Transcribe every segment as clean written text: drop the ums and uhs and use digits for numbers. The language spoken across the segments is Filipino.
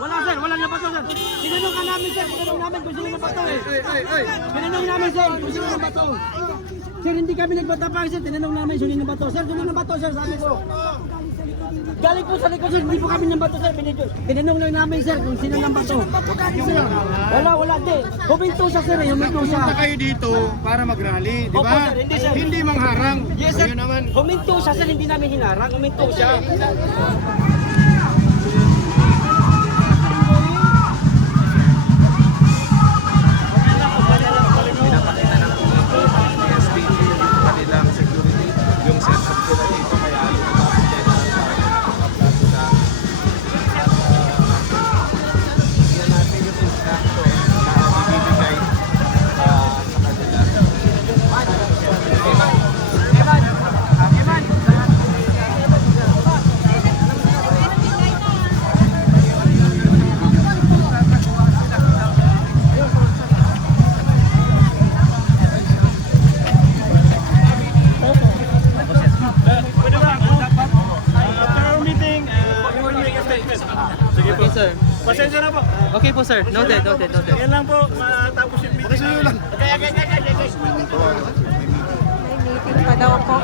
Wala sir, wala na bato sir. Tinanong ka namin sir, tinanong namin kung sino na bato eh. Tinanong namin sir kung sino na bato. Sir, hindi kami nagbatapang sir, tinanong namin sino na bato. Sir, sino na bato sir, sabi ko. Galing po sa likod sir, hindi po kami ng bato sir. Tinanong lang namin sir kung sino ng bato. Wala, di. Huminto siya sir, huminto siya. Pumunta kayo dito para mag-rally, di Opo, ba? sir, hindi, sir. Hindi mangharang. Yes sir, Ayun naman. huminto siya sir, hindi namin hinarang, huminto siya. Pinapakita ng PSPG yung kanilang security, yung setup sila dito kaya yan natin yung instructor na ibibigay sa kanila. Okay, sir. Pasensya na po. Okay po, sir. Noted. Yan lang po, matapos yung meeting. Kasi lang. May meeting pa daw po.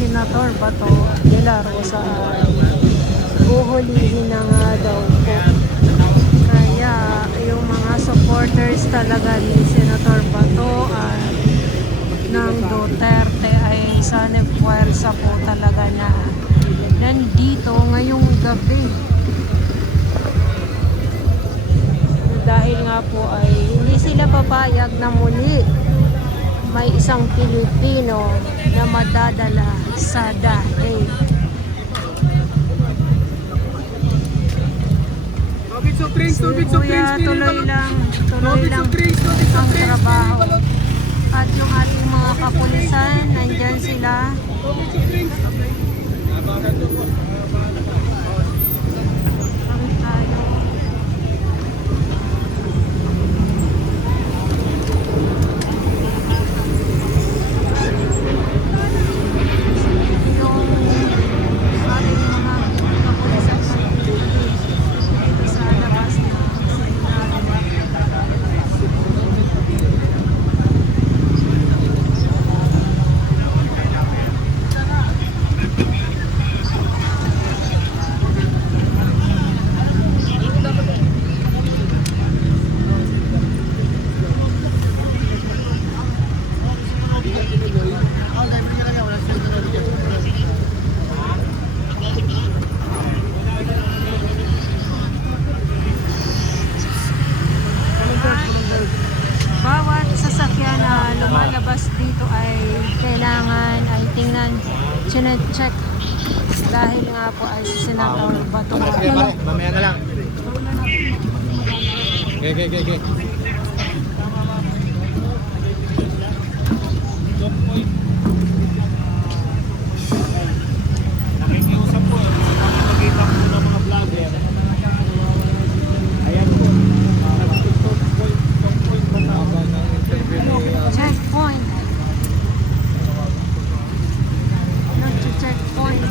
Senator Bato de la Rosa ay uhulihin na nga daw po. Kaya yung mga supporters talaga ni Senator Bato at ng Duterte ay sana puwersa po talaga na nandito ngayong gabi. Dahil nga po ay hindi sila papayag na muli may isang Pilipino na madadala sa dahil. Si Kuya tuloy lang ang trabaho. At yung ating mga kapulisan, nandyan sila. bato. Sige pare, mamaya na lang. Okay. Nakikiusap po, nakikita po ng mga vlogger. Ayan po. Checkpoint. Nag-checkpoint.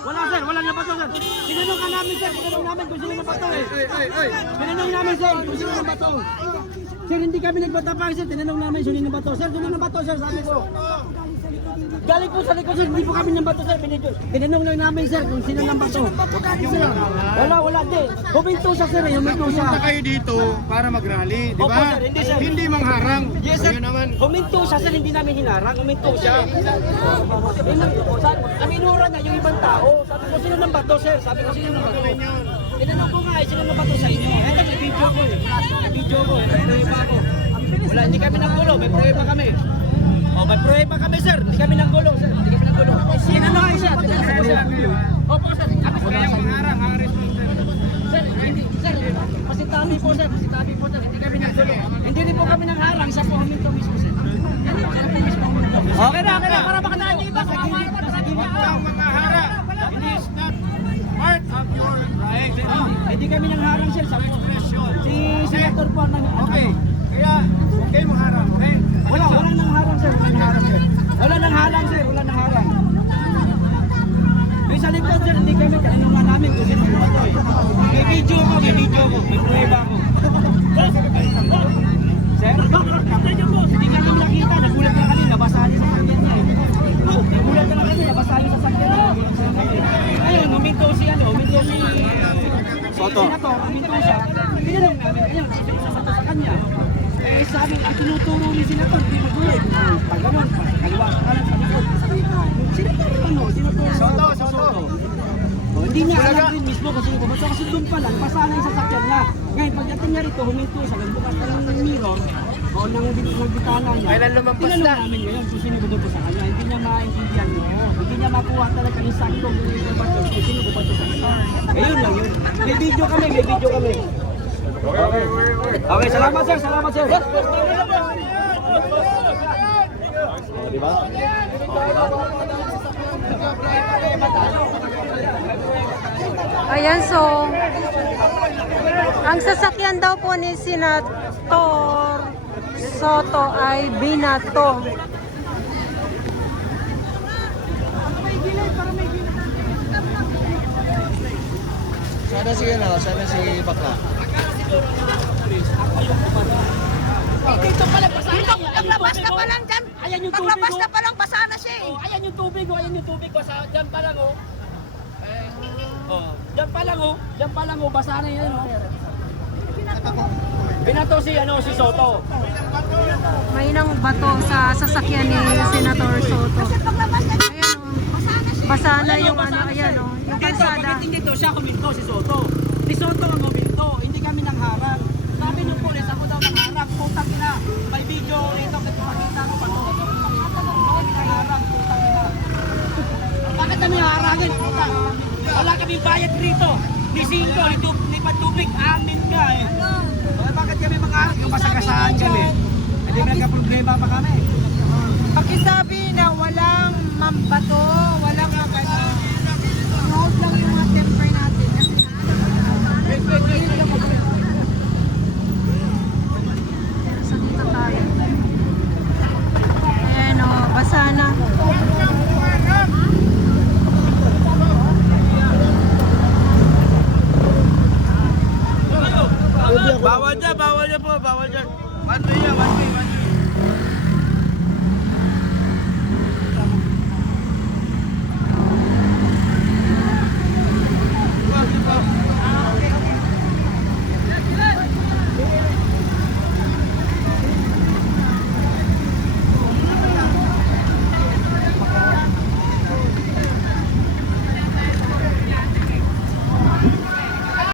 Wala sir, wala na bato sir. Tinanong ka namin sir, tinanong namin kung sino na bato eh. Tinanong namin sir, kung sino na bato. Sir, hindi kami nagbatapang sir, tinanong namin sino na bato. Sir, sino na bato sir, sabi ko. Galing po sa likod sir, hindi po kami ng bato sir, tinanong lang namin sir kung sino ng bato. Wala, di. Huminto siya sir, huminto siya. Punta kayo dito para mag-rally, di Opo, ba? sir, hindi, sir. Hindi mangharang. Yes sir, Ayun naman. huminto siya sir, hindi namin hinarang, huminto siya. Aminura niya yung ibang tao, sabi ko sino ng bato sir, sabi ko sino ng bato. Tinanong ko nga sino ng bato sa inyo. Eto, may video ko eh. May video ko eh, may prueba ako. Wala, hindi kami nanggulo, may prueba kami. Oh, may prueba kami sir, hindi kami nanggulo sir, hindi kami nanggulo. Tinanong ko siya, tinanong ko siya. Opo sir, kami sa harang, sir, hindi, sir, pasitabi po sir, hindi kami nanggulo. Hindi rin po kami nangharang, isa po huminto mismo sir. Okay na, para makatahan dito. Part of your right. Hindi kami nangharang sir, sabi ko. Si Senator po nang... Okay. Kaya, okay mo harang, okay? Walang nangharang sir, Wala nang harang. May sa likod sir, hindi kami tinanong nga namin kung sino ba ito eh. May video ko, may prueba ko. Sir, hindi nga kami nakita, nagulat na kami, nabasahan niya sa sakyan niya eh. Nagulat na kami, nabasahan niya sa sakyan niya. Ayun, huminto si Soto. Huminto siya. Tinanong namin, ayun, sa kanya. Eh sabi, ang tinuturo ni Senator, hindi magulit. Pag naman, kaliwa ka lang sa likod. Sinuturo Soto. O, hindi niya alam rin mismo kung sino pumasok. Kasi doon pa lang, pasanay sa sakyan niya. Ngayon, pagdating niya rito, huminto siya. Nagbukas pa ng mirror o ng bitana niya. Kailan lumampas Tinanong na? namin ngayon kung sino ba sa kanya. Hindi niya maintindihan. Hindi niya makuha talaga yung sakto kung sino ba sa kanya. Ayun lang yun. May video kami. Okay, salamat sir. Diba? Ayan, so, ang sasakyan daw po ni Senator Soto ay binato. Sana si Bakla. Dito pala, basa na. Paglabas na pa lang dyan. Ayan yung tubig. Paglabas na pa lang, basa na siya eh. Ayan yung tubig. Diyan pa lang oh. Diyan pa lang oh, basa na yan oh. Binato si Soto. May nang bato sa sasakyan ni Senator Soto. Paglabas na dyan, Ayan, oh. basa na siya. Basa na yung ano, ayan, oh, yung kalsada. Pagdating dito, siya huminto si Soto. Si Soto ang huminto, hindi kami nangharang. Sabi ng pulis, ako daw nangharang. Putang ina, may video rito, makita ko pa to. Nangharang, putang ina. Bakit kami harangin? Putang. Wala kami bayad rito. Ni Cinco, ni Patubig, amin ka eh. Bakit kami mangharang? Yung masagasaan kami. Hindi may nagka-problema pa kami. Pakisabi na walang mambato, walang magano. Hold lang yung